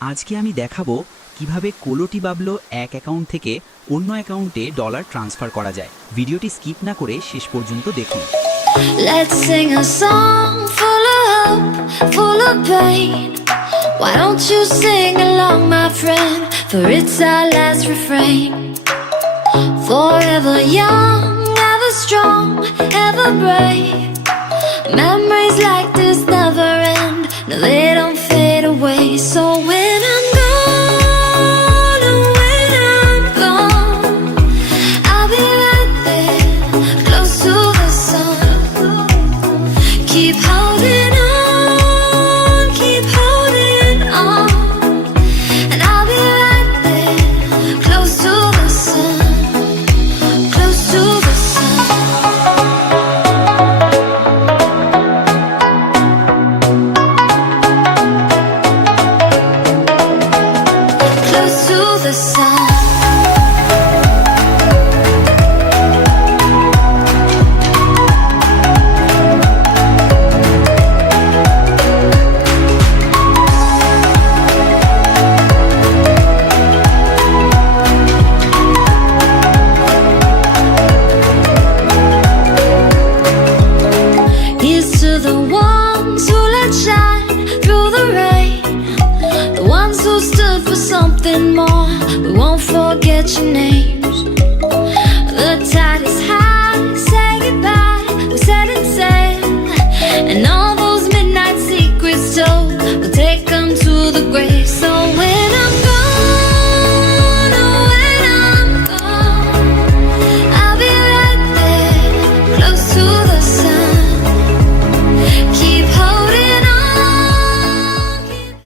আজকে আমি দেখাবো কিভাবে কোলোটিবাবলো এক অ্যাকাউন্ট থেকে অন্য অ্যাকাউন্টে ডলার ট্রান্সফার করা যায়। ভিডিওটি স্কিপ না করে শেষ পর্যন্ত দেখুন। Let's sing a song full of hope, full of pain. Why don't you sing along, my friend? For it's our last refrain. Forever young, ever strong, ever brave. Memories like this never end. No, they don't fade away. So when I'm gone, and when I'm gone, I'll be right there, close to the sun. Keep holding on, keep holding on, and I'll be right there, close to the sun, close to the sun. Close to the sun. Here's to the ones who let shine through the rain, the ones who stood for something more. We won't forget your names. The tide is high, say goodbye, we set and sail, and all those midnight secrets told, we'll take them to the grave. So